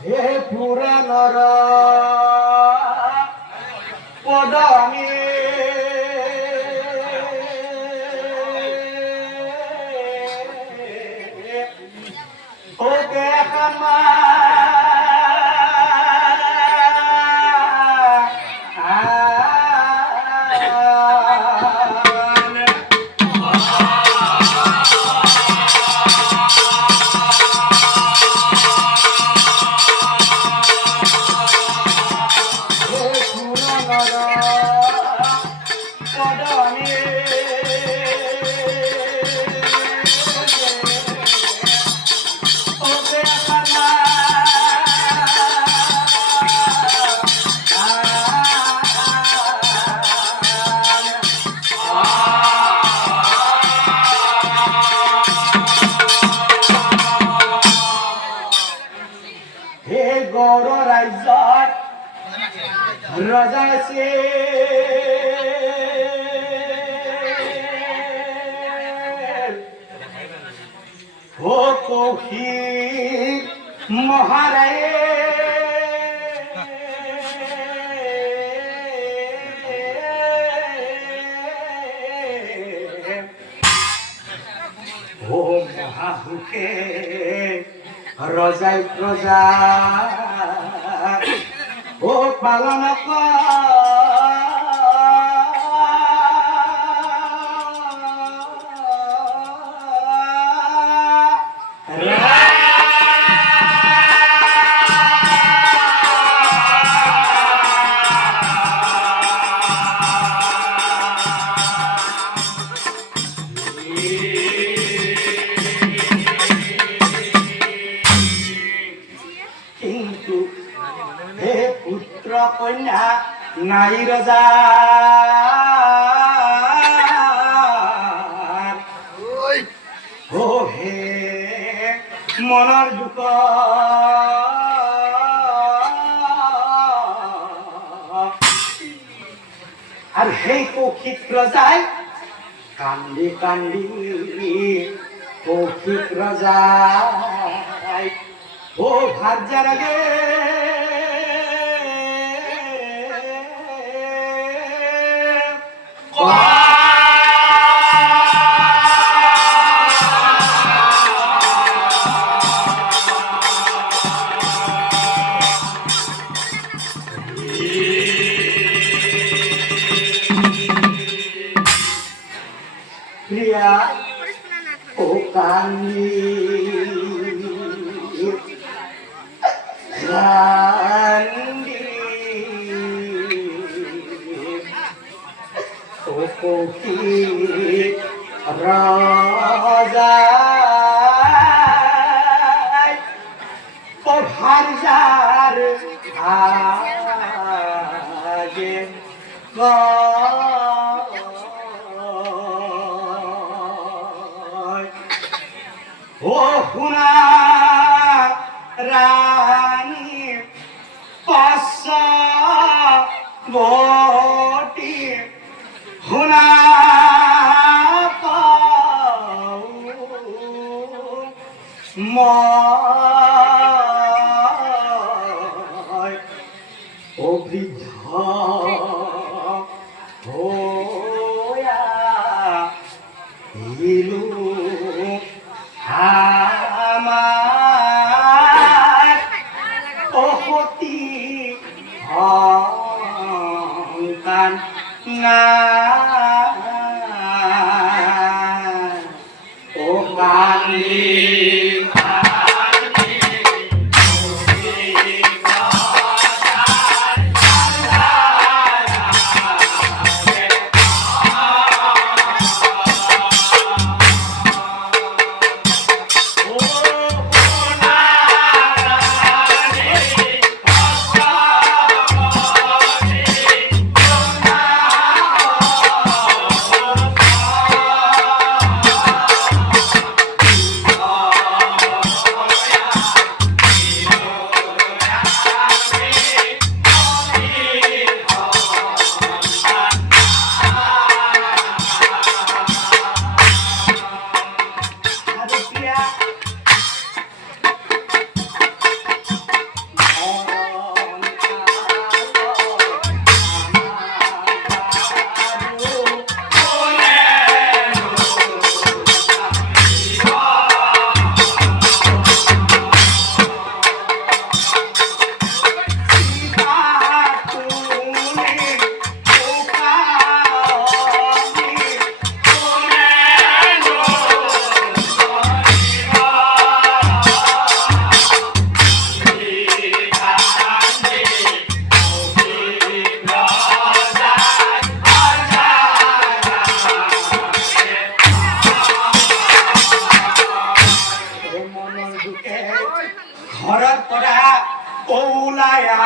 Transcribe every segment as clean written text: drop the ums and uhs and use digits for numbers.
হে পুরাণর পদ আমি ওকে কামা গৌর রাজ্যত রজা আছে ও কৌশিক মহারায়ে ও মহাহুকে রজাই প্রজা ও পালন কিন্তু হে পুত্র কন্যা নাই রজা ও হে মনৰ দুখ আৰু সেই কৌশিক ৰজাই কান্দি কান্দি কৌশিক ৰজাই ও ভার্যার আগে প্রিয়া ও কান্দি ও কৌশিক রাজা ও ভার্যার আগে ও হুনা রানী পাশবটি হুনা পাও ময় ও বৃদ্ধ হোয়া ইলু আমার অহতি সন্তান না ও কান্দি বুলায়া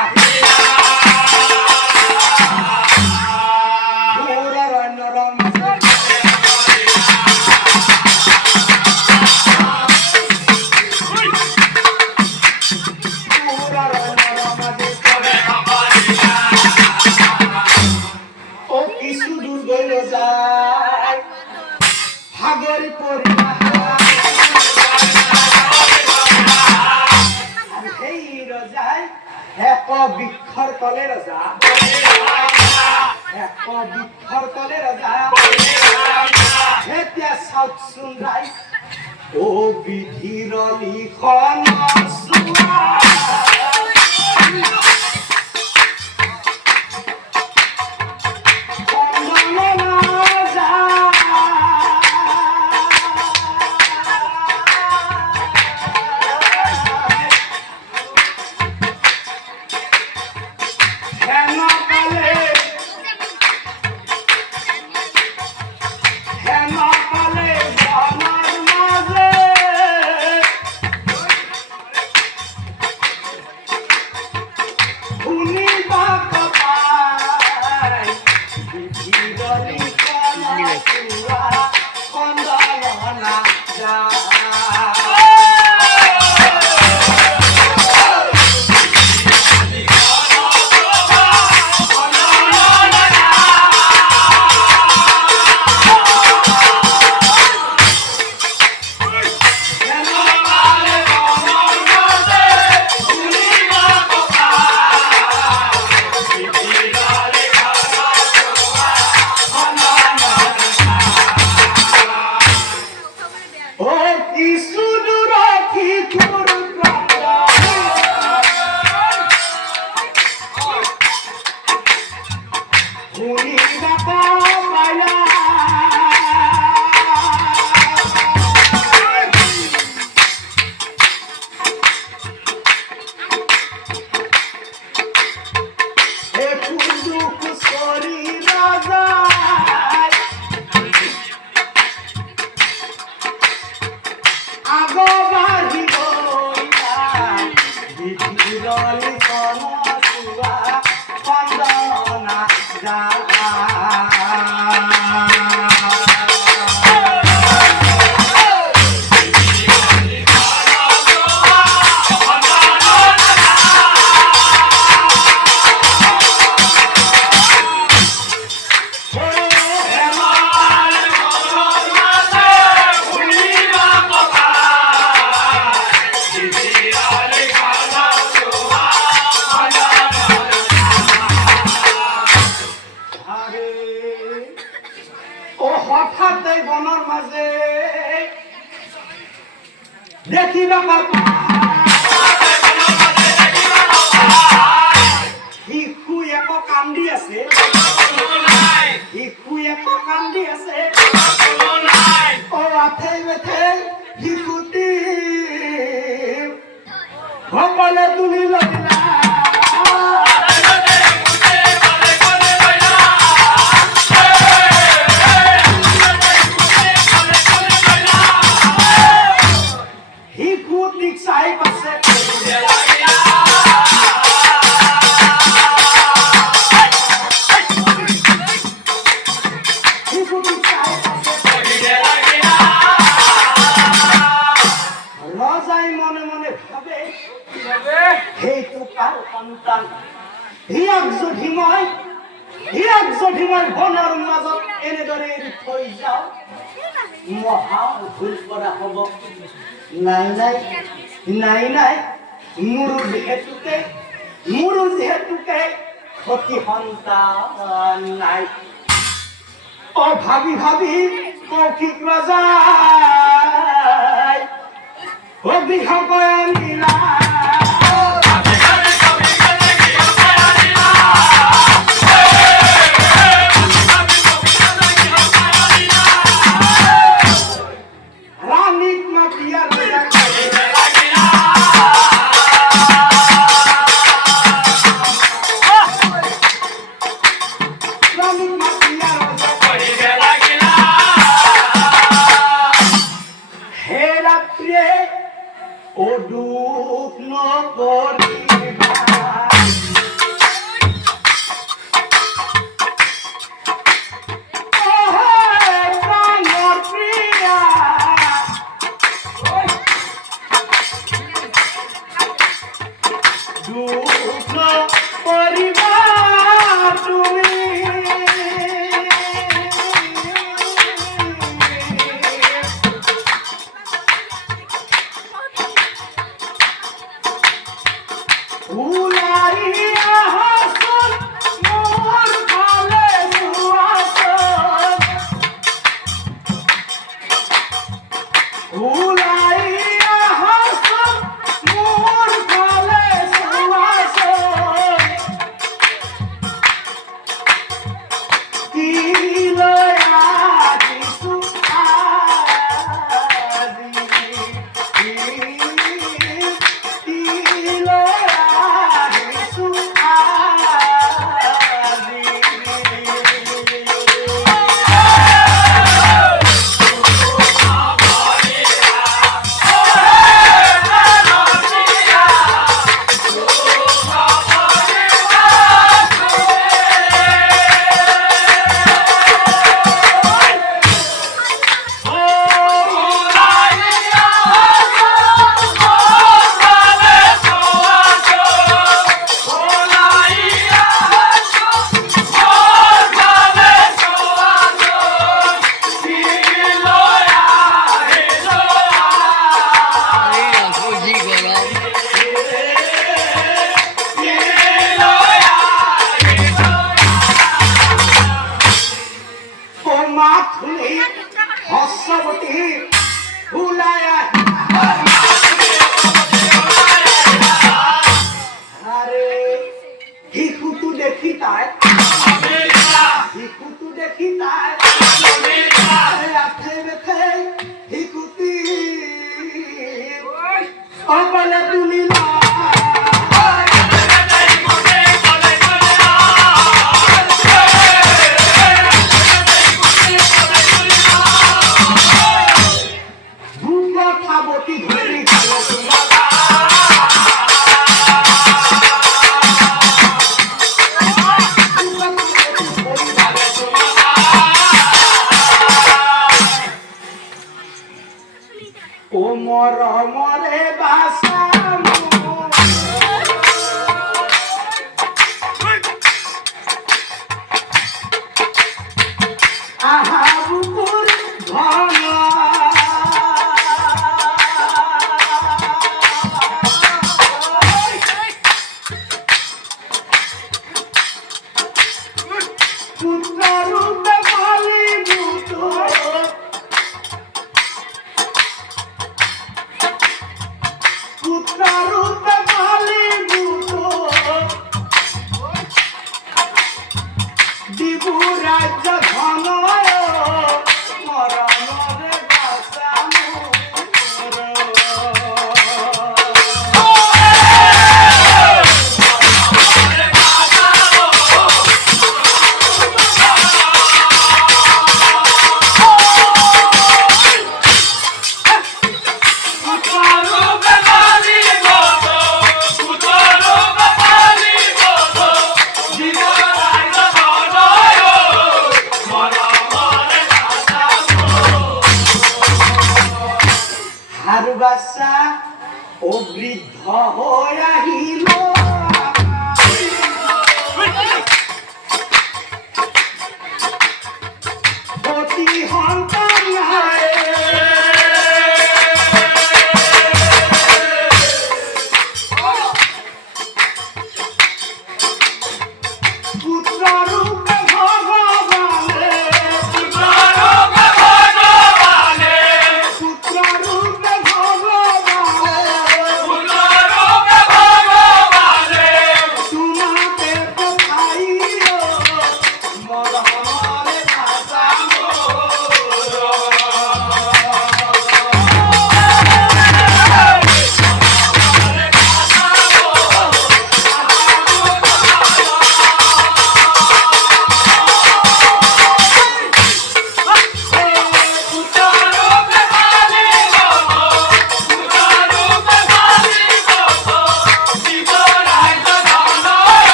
বৃক্ষর তলে রাজা বৃক্ষর তলে রাজা হেতিয়া সাউথ সুন্দরাই ও বিধির লিখন ক্ষতি সন্তান নাই ও ভাবি ভাবি কৌশিক রাজা ও বিহা নীলা শুক্ল পরিবার তুমি উলাইয়া হাসন মোর ভালে সুয়াসন উলাইয়া হাসন মোর ভালে সুয়াসন কিলয়া যিশু হস্যবতী ভুলায়া আরে হিকুতু দেখি তাই হিকুতু দেখি তাই আরে আখে বেথে হিকুতি অবলে তুমি না খাবতি ধরি খালো তোমার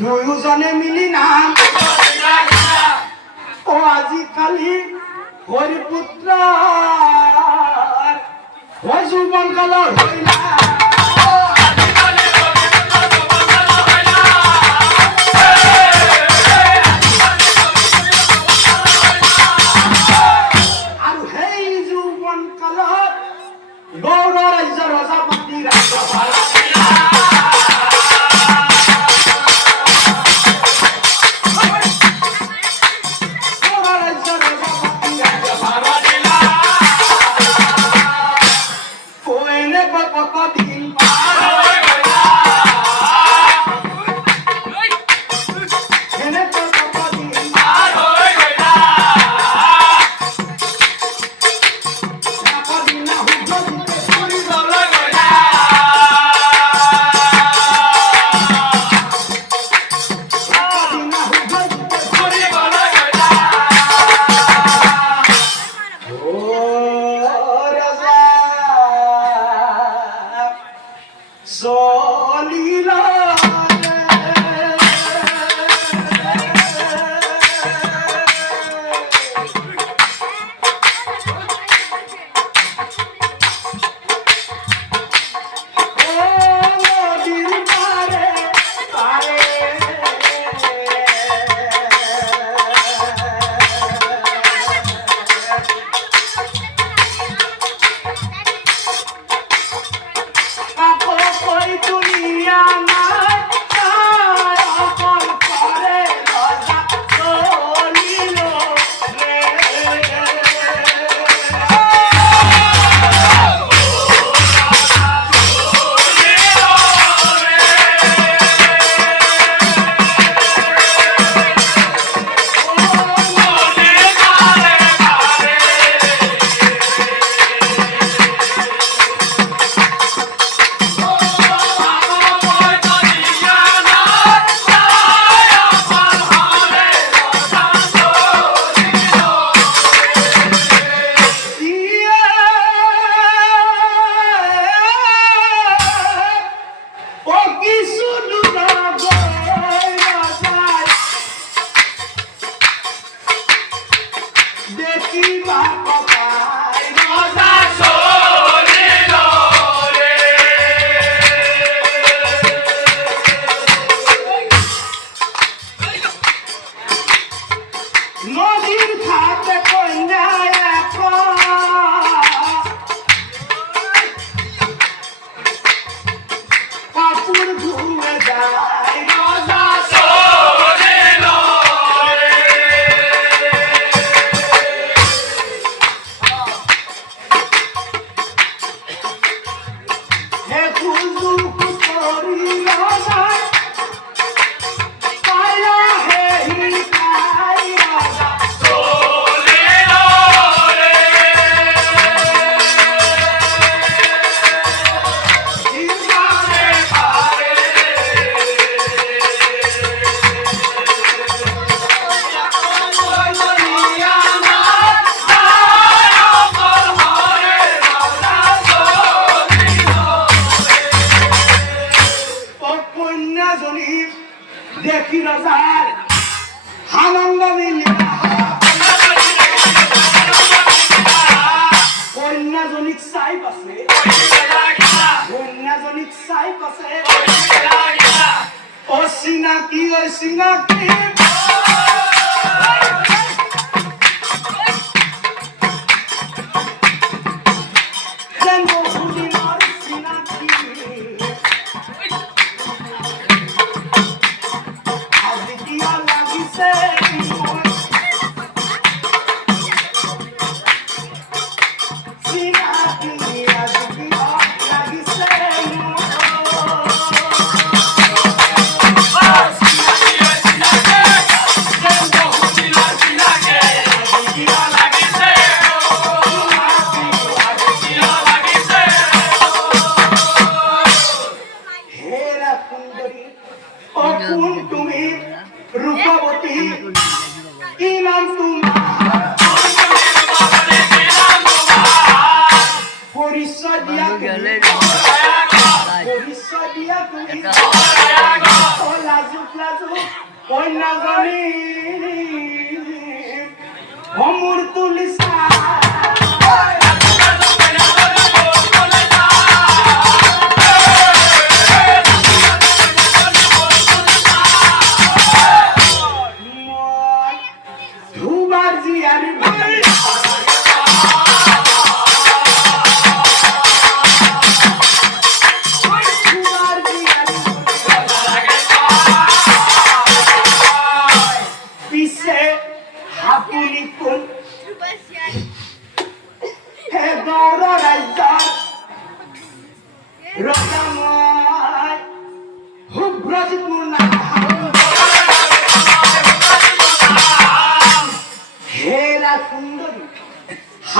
দুয়োজনে মিলি নাম ও আজিকালি হরিপুত্র যৌবন কালৰ হইলা আৰু সেই যৌবন কালত গৌৰ ৰাজ্যৰ ৰজাপতি ৰাজ্যভাৰ দেখি রজার আনন্দ মিলিয়া কন্যাজনীক চাই পাছে কন্যাজনীক চাই পাছে অচিনাকি অচিনাকি রূপবতী কি নাম তোমার পরিচয় দিয়া তুমি লাজুক লাজুক কন্যা জানি অমর তুলিসা ধুবার জিয়ারি ভাই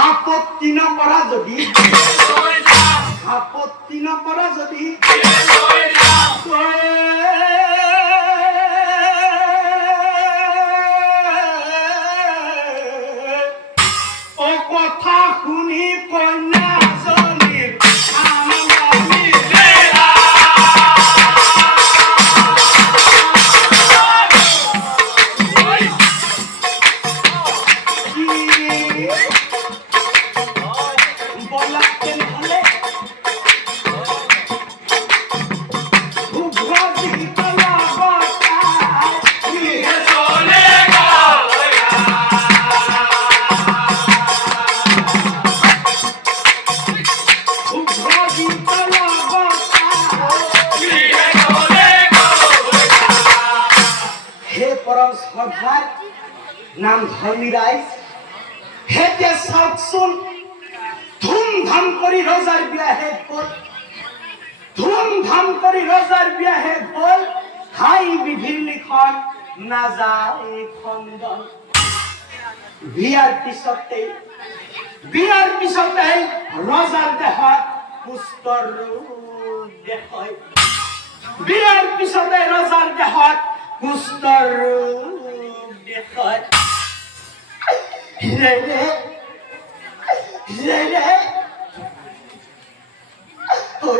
আপত্তি নকরা যদি আপত্তি নকরা যদি ও কথা শুনি কন্যা জনীৰ নাম ধর্মী রায় হেতে চাওকচোন ধুমধাম কৰি ৰজাৰ বিয়া শেষ হ'ল ধুমধাম কৰি ৰজাৰ বিয়া শেষ হ'ল হাই বিভিন্নখন নাযায় খণ্ডন বিয়াৰ পিছতে ৰজাৰ দেহত পুষ্কৰ ৰূপ দেখুৱাই বিয়াৰ পিছতে ৰজাৰ দেহত পুষ্কৰ ৰূপ দেখুৱাই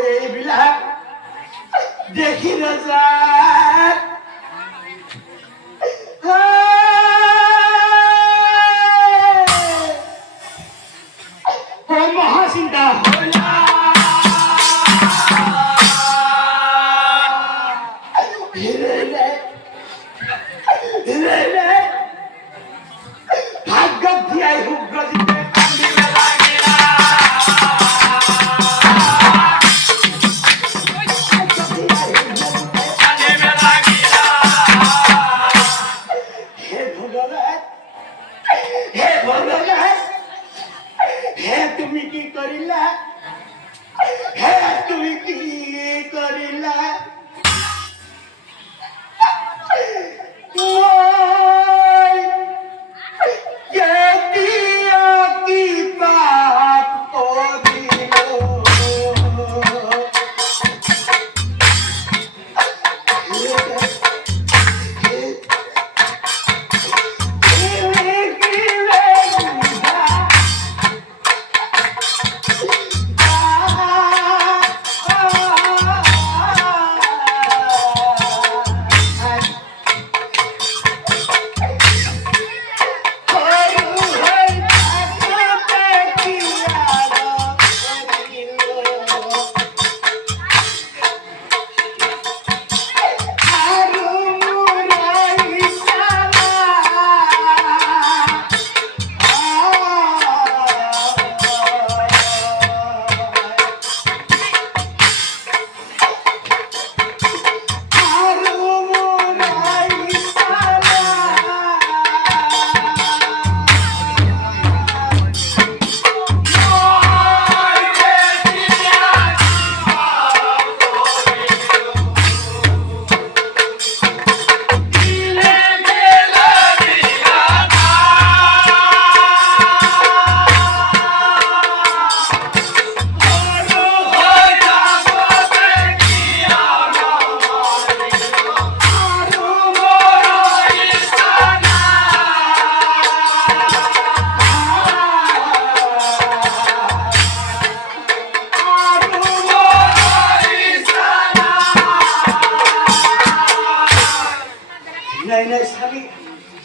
এইবিলাক দেখি ৰজাৰ মহাচিন্তা হলা ভাগ্যত দিয়াই শুভ্ৰজিতে তুমি কি কৰিলা তুমি কি কৰিলা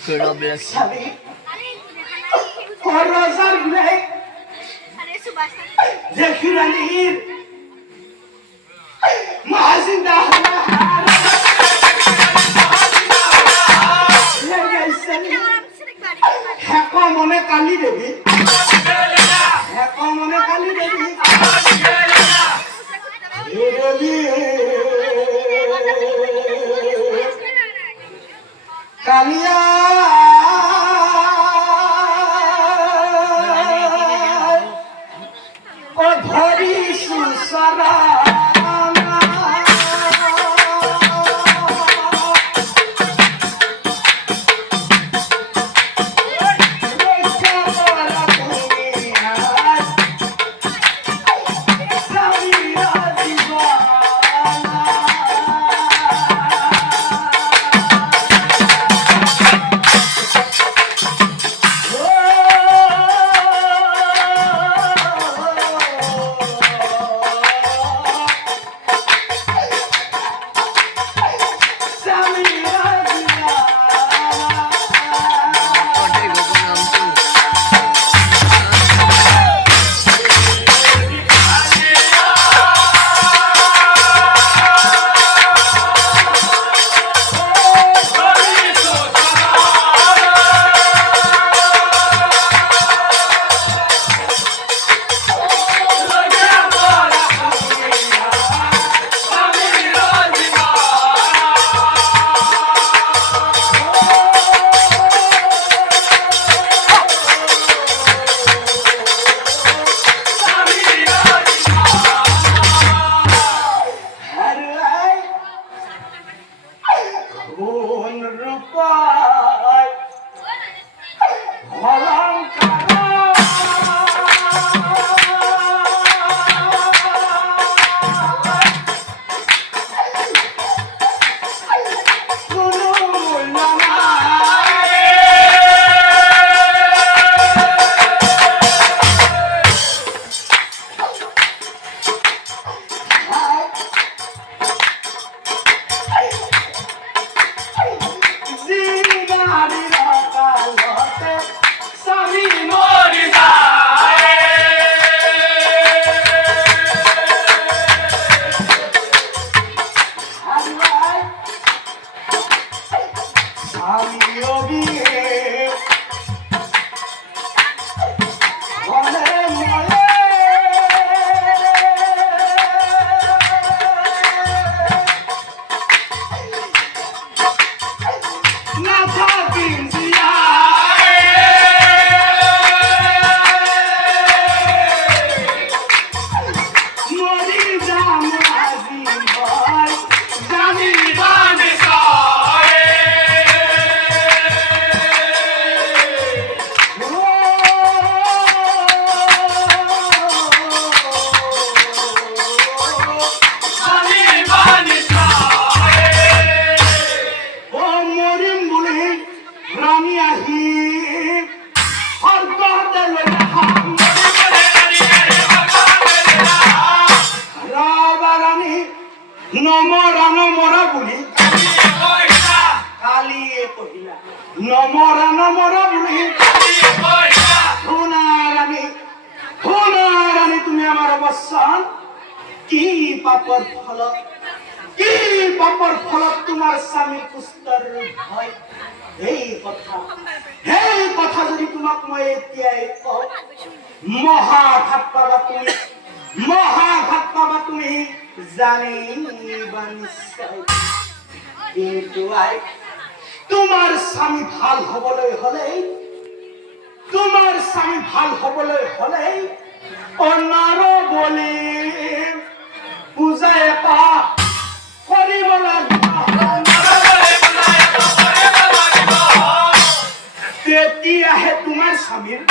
স্বামী রোজার গুলাই দেখিরানির মহাজিন্দা হেক মনে কালি দেবী হেক মনে কালি দেবী কালিয়া ও ধরি সুসরা নমরা নমরা বলি কালিয়ে কহিলা নমরা নমরা বলি সোনারানী তুমি আমার অবস্থান কি পাপর ফলত তোমার স্বামী কুস্তর হয় এই কথা যদি তোমাক মই এতিয়াই কওঁ মহাঘাত পাবা তুমি জানিবা নিশ্চয় কিন্তু তোমাৰ স্বামী ভাল হবলৈ হলে অনাৰ বলি পূজা এটা কৰিব লাগিব তেতিয়াহে তোমাৰ স্বামীৰ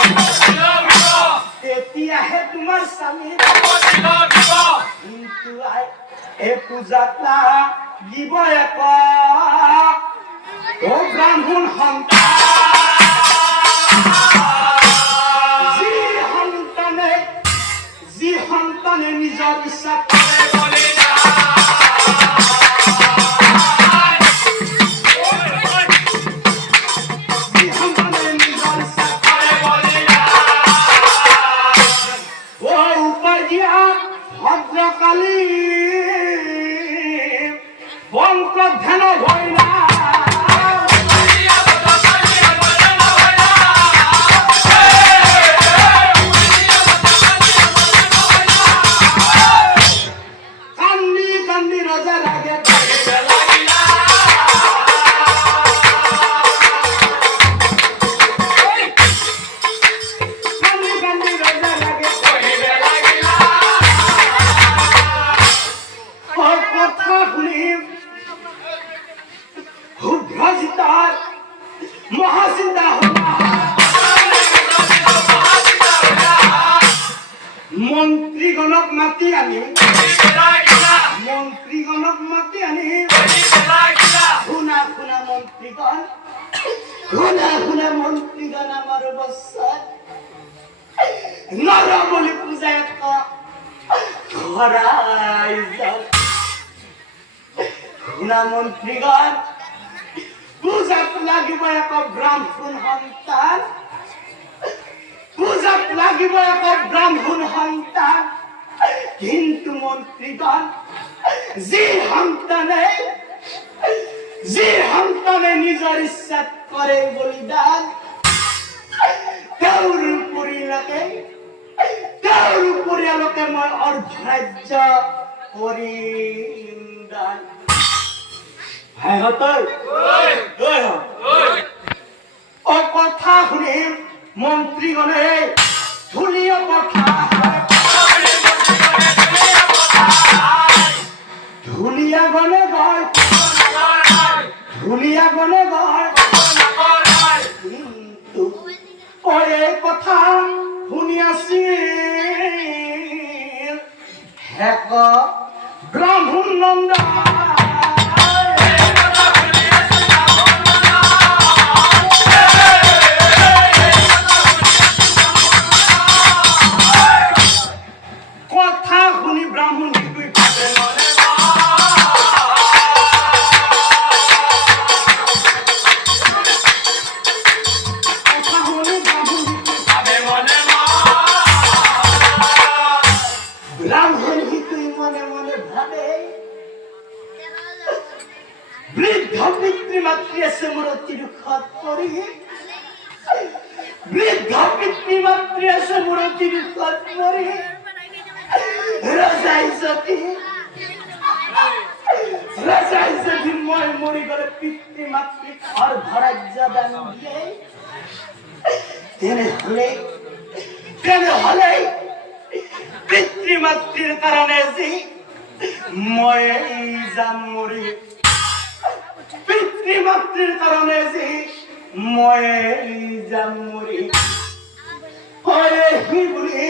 কিন্তু এই পূজাটা দিব এটা ব্ৰাহ্মণ যি সন্তানে নিজৰ ইচ্ছা ভদ্রকালী বঙ্ক ধ্যান ভৈরা কান্দি কান্দি রোজা লাগে মন্ত্রীগণক মাতি আনি শুনা শুনা মন্ত্রীগণ আমার অবস্থা নরবলি পূজা এক ধরাই যাও শুনা মন্ত্রীগণ পূজাত লাগিব এক ব্রাহ্মণ সন্তান পূজাত লাগিব এক ব্রাহ্মণ সন্তান কিন্তু মন্ত্রীগণ যি সন্তানে নিজৰ ইচ্ছাত কৰে বলিদান তেওঁৰ পৰিয়ালকে মই অৰ্ধৰাজ্য কৰিম দান ও কথা শুনি মন্ত্রীগণে ধুলিয়া কথা ধুলিয়া গনে গয় কিন্তু ওই কথা শুনিয়াছি হেক ব্রাহ্মণ নন্দা বৃদ্ধ পিতৃমাতৃ আছে মূরতির খত করি রজাই যদি মই মরি গেলে পিতৃমাতৃ ঘর ভরাজ্য দান দিয়ে তেনে হলে পিতৃমাতৃর কারণে যে মই যাম মরি পিতৃমাতৃর কারণে যে মই যাম মরি হরে হি বলি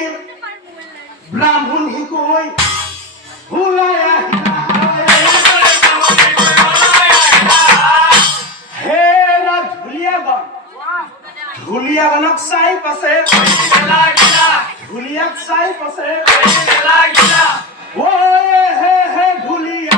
ব্রাহ্মণ হি কই হুলায়া হে না ধুলিয়াগণক চাই পাছে ধুলিয়াক চাই পাছে হে ধুলিয়া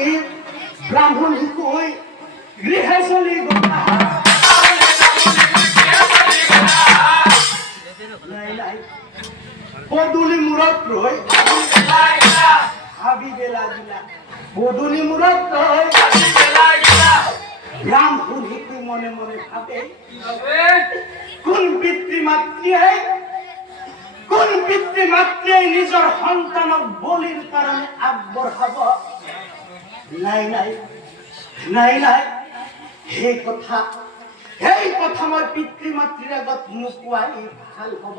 শুনি ব্রাহ্মণ কই গৃহে চলি পদুলি মূৰত ৰৈ ভাবিবে লাগিলা পদুলি মূৰত ৰৈ ব্রাহ্মণ কই মনে মনে ভাবে কোন পিতৃমাতৃয়ে নিজৰ সন্তানক বলিৰ কাৰণে আগবঢ়াব নাই নাই নাই নাই সেই কথা মই পিতৃমাতৃৰ আগত নোকোৱাই ভাল হ'ব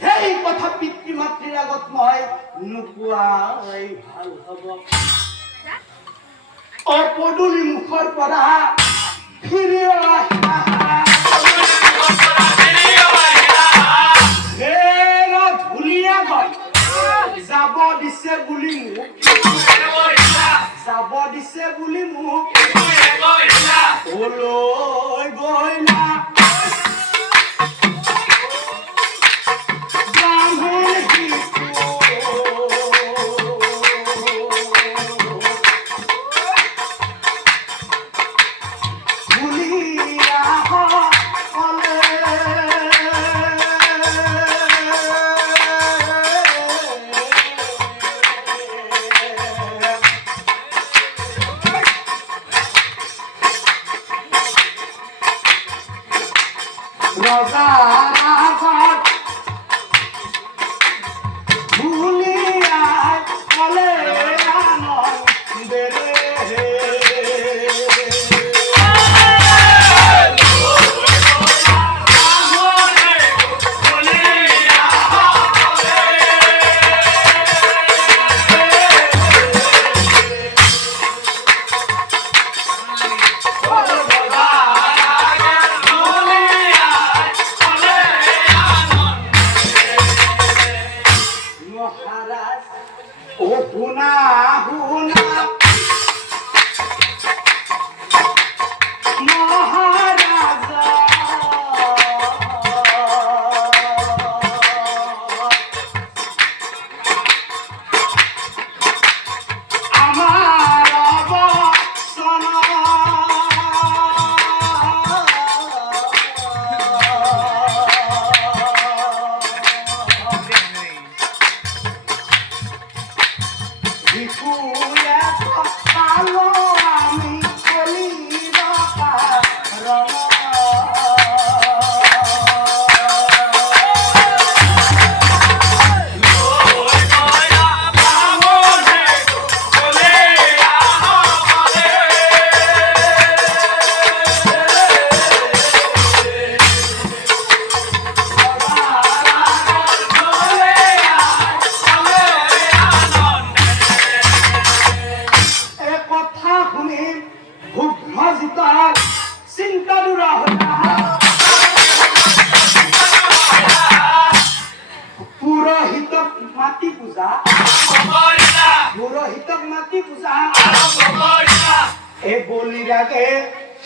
সেই কথা পিতৃমাতৃৰ আগত মই নোকোৱাই ভাল হ'ব পদূলি মুখৰ পৰা ফিৰি আহিলা ধুলীয়া গল যাব দিছে বুলি মোক ওলৈ গইনা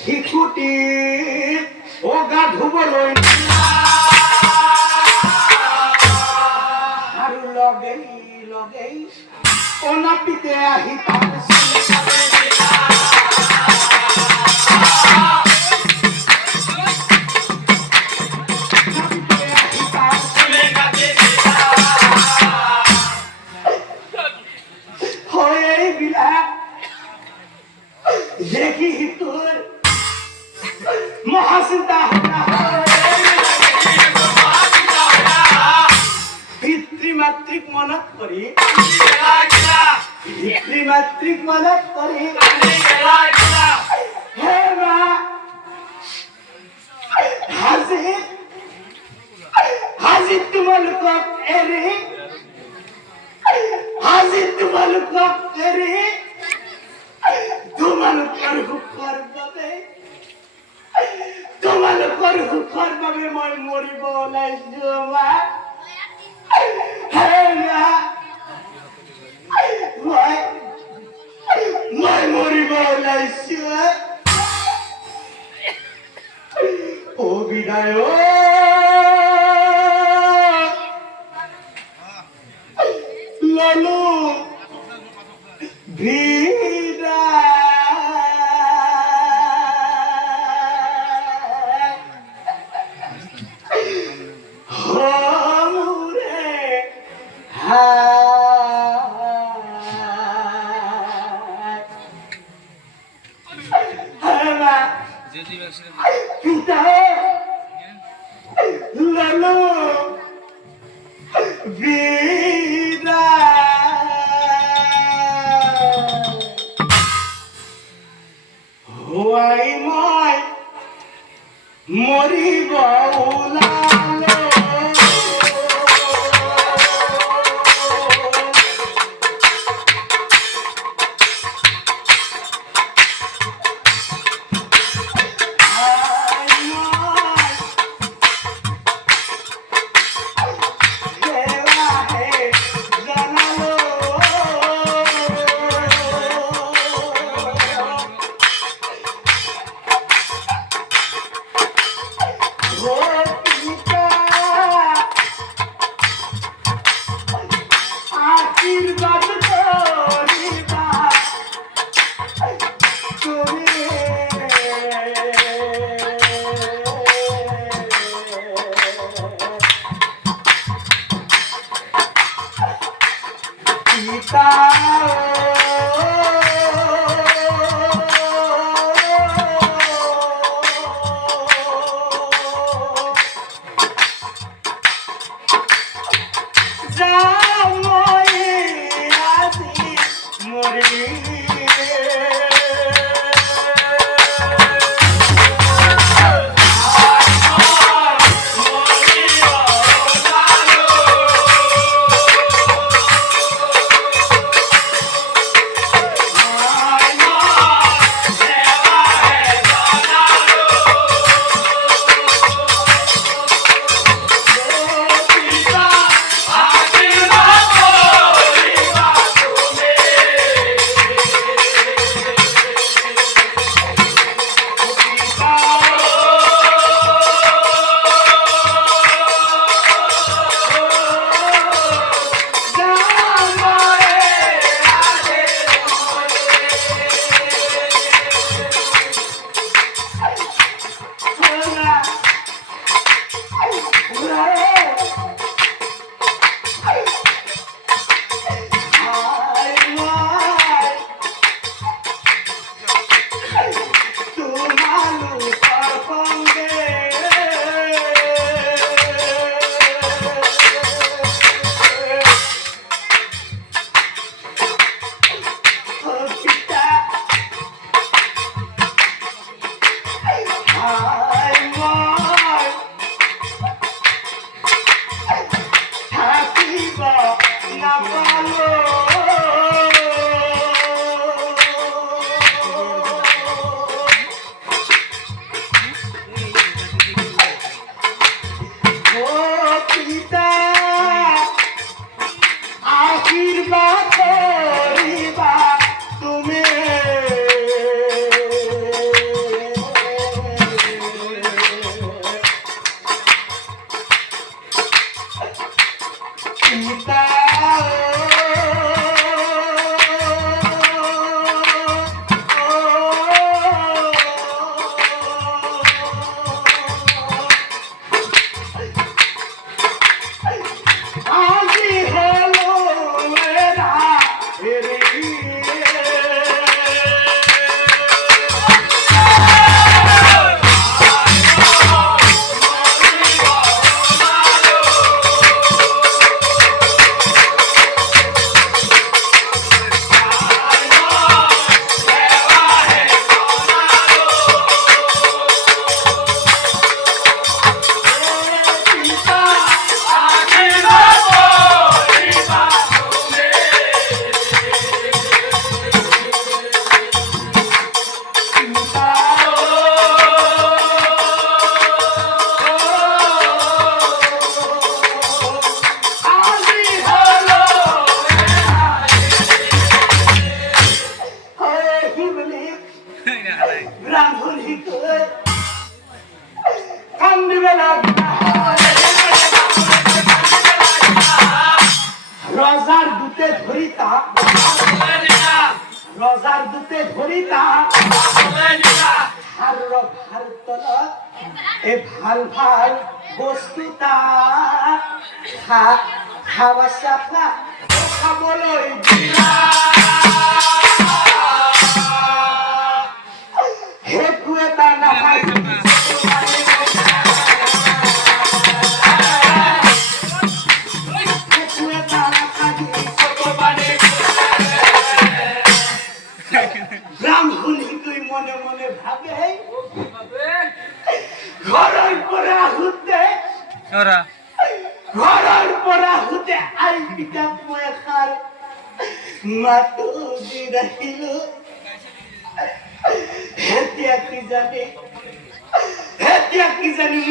শিশুটি গা ধুবলৈ আৰু লগেই অনাপিতে আহি দেখি তোর মহাচিন্তা পিতৃমাতৃক মনত কৰি হাজি তোমালোকক এৰি তোমালোকৰ সুখৰ বাবে মই মৰিব ওলাইছো মই মৰিব ওলাইছো ও বিদায় ললো পিতা লালো বিদা হোয়াই মাই মরিব লালো আশীর্বাদ করিবা তুমি পিতা আশীর্বাদ করিবা তুমি পিতা রজার দুতে ধরিতা রজার দুতে ধরিতা আর ভারতল এ ভাল ভাল বস্তুতা খাওয়া সাফা খাবলই দিলা হে কুয়েতা না পাই মাতো দিরাইল হেতিয়া কি জানি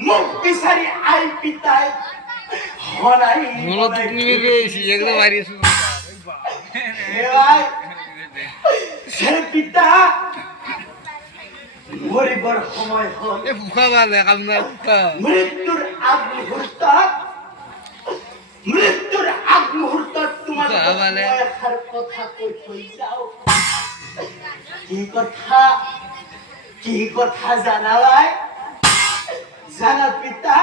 মুখ বিচারি আই পিতায় হনাই সে পিতা মরিবার সময় হল মৃত্যুর আগ মুহূর্ত তোমার কথা কই যাও কি কথা জানালাই জানা পিতা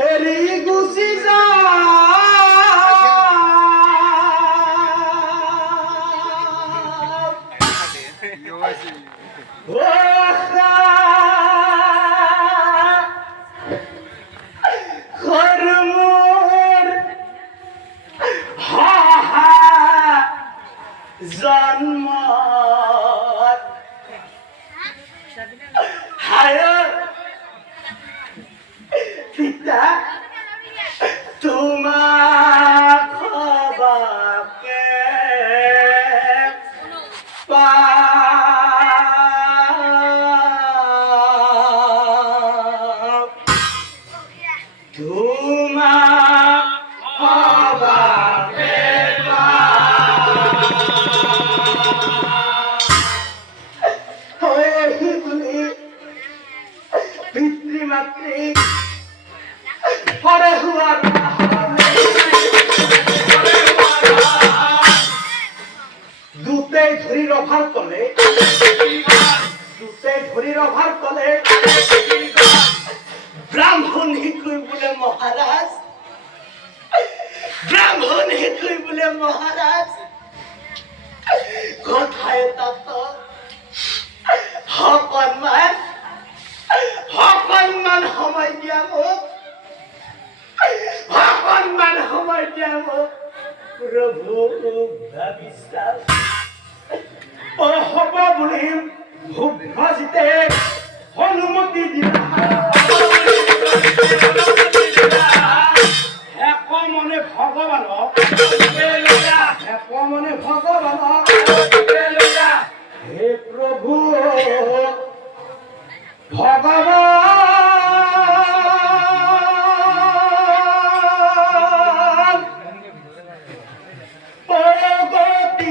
যদি গুছি যা জন্ম হায় পিতা তোমার খবরকে তোমার খবরকে পিতৃমাতৃ পরে হুয়া দুতে ধরির অভার তলে ব্রাহ্মণ হিকুই বলে মহারাজ কোথায় তত হকনমান সময় দিয়া মোক প্রভু ভাবিছা হব বুলি ভজিতে অনুমতি দিলা হেক মনে ভগৱানক হে প্রভু ভগবান প্রগতি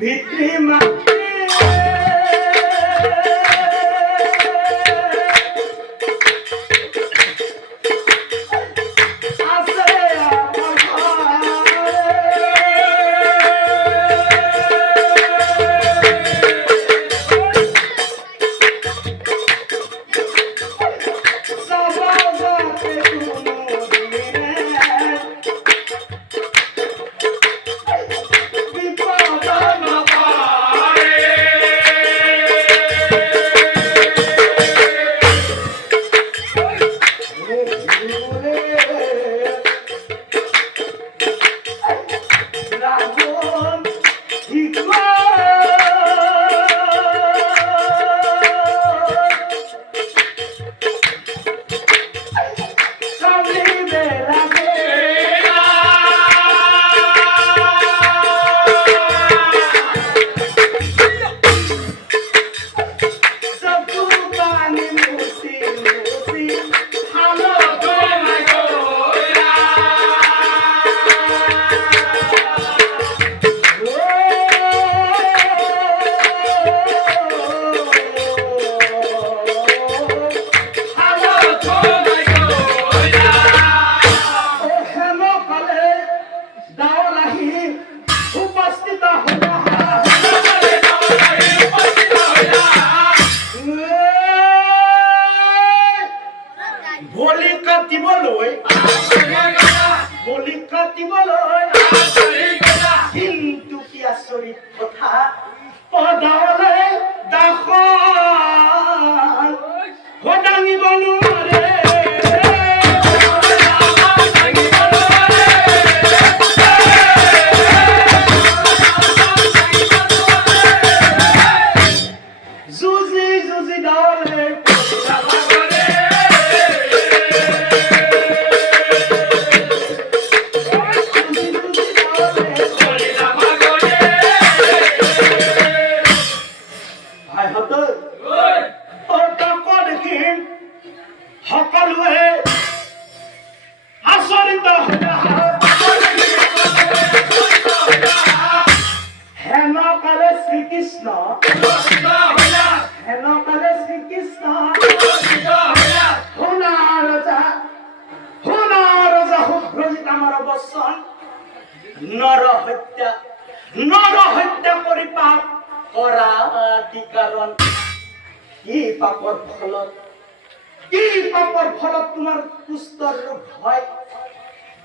পিতৃমাতৃ কিন্তু কি আচৰিত কথা পদলে দাখন দাঙিব নোৱাৰে যুঁজি যুঁজি দালে সকলোৱে আচৰিত হেন কালে শ্ৰীকৃষ্ণ শুনা ৰজা শুভ্ৰজিত আমাৰ বচন নৰ হত্যা কৰি পাপ কৰা কি কাৰণ কি পাপৰ ফলত কি পাপৰ ফলত তোমাৰ কুষ্ঠৰ ৰোগ হয়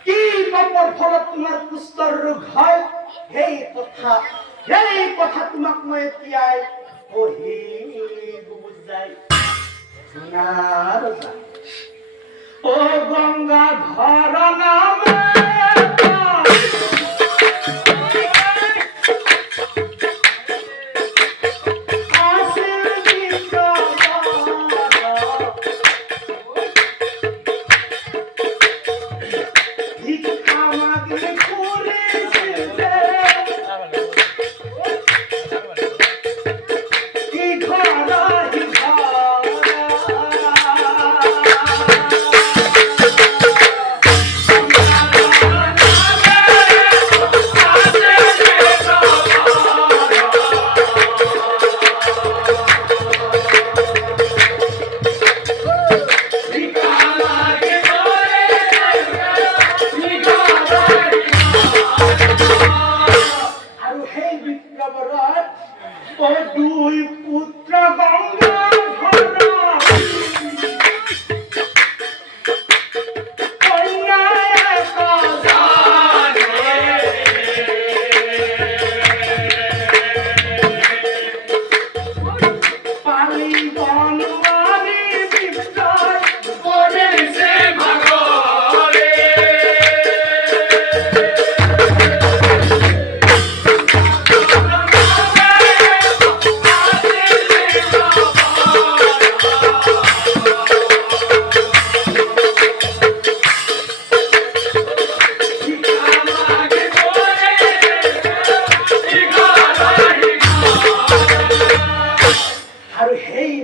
কি পাপৰ ফলত তোমাৰ কুষ্ঠৰ ৰোগ হয় সেই কথা তোমাক মই এতিয়াই বুজাই ও গংগাধৰ নামে দুই পুত্র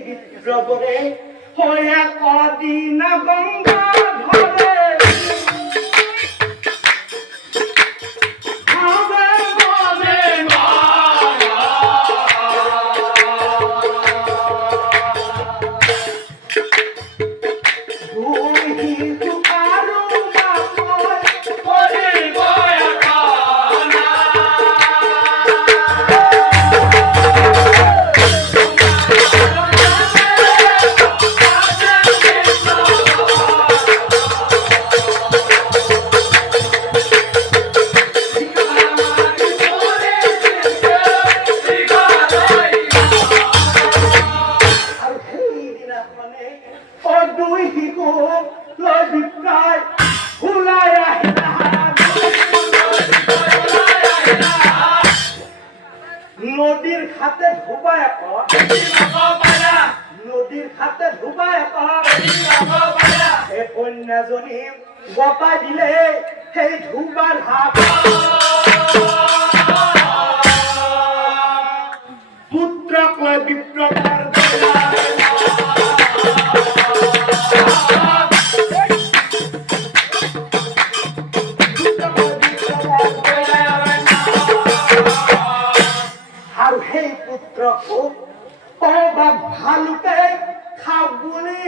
বিদ্রবরে হয়ে কদিন গঙ্গা ধরে লৈ বিপ্ৰাই ওলাই আহিলা নদীর খাতে ধুবাই নদীর খাতে ধুবাই এই কন্যাজনী গতাই দিলে সেই ধুবার হাত পুত্রক লৈ বিপ্রতার আৰু সেই পুত্ৰকো কবা ভালুকে খাবলৈ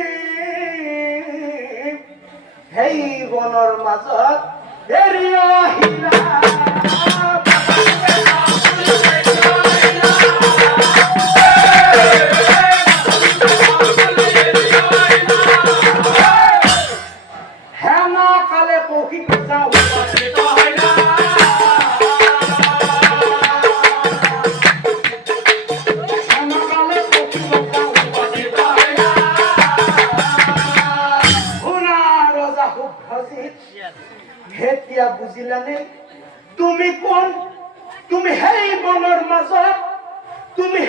সেই বনৰ মাজত এৰি আহিলা হেমা কালে পক্ষী যাওঁ হেতিয়া বুজিলানে তুমি কোন তুমি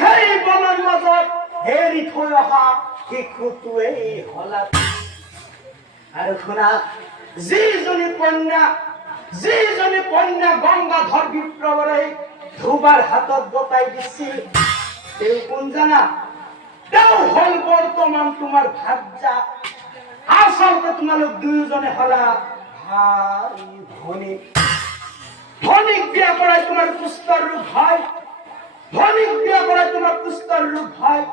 সেই বনৰ মাজত হেৰি থৈ অহা শিশুটোৱেই হলা আৰু শুনা যিজনী কন্যা গংগাধৰ বিপ্লৱৰে ধুবাৰ হাতত গতাই দিছিল তেওঁ কোন জানা তেওঁ হল বৰ্তমান তোমাৰ ভাৰ্যা আচলতে তোমালোক দুয়োজনে হলা ভাই ভনীক বিয়া করাই তোমার কুষ্ঠর রোগ হয় ধনিক বিয়া করাই তোমার কুষ্ঠর রোগ হয়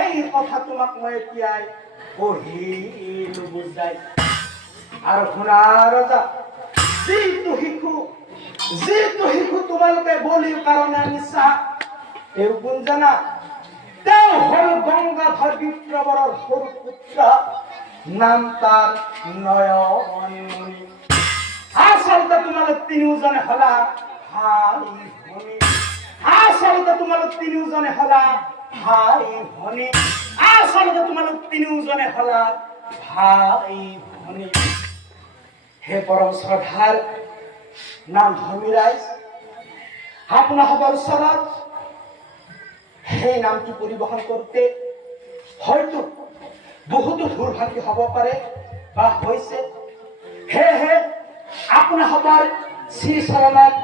এই কথা তোমাক মই এতিয়াই কহিলো বুজাই আৰু শুনা ৰজা যিটো শিশু তোমালোকে বলিৰ কাৰণে আনিছা তেওঁ কোন জানা তেওঁ হল গংগাধৰ বিপ্লৱৰৰ সৰু পুত্ৰ নাম তাৰ নয়নমণি আচলতে তোমালোক তিনিওজনে হলা ভাই ভনী আচলতে তোমালোক তিনিওজনে হলা ভাই ভনী আচলতে তোমালোক তিনিওজনে হলা ভাই ভনী হে পৰম শ্ৰদ্ধাৰ নাম ধৰ্মী ৰাইজ আপোনাসকলৰ ওচৰত সেই নামটি পৰিবেশন কৰোঁতে হয়তো বহুতো দুৰ্ভাগ্য হ'ব পাৰে বা হৈছে সেয়েহে আপোনাসকলৰ শ্ৰী চৰণত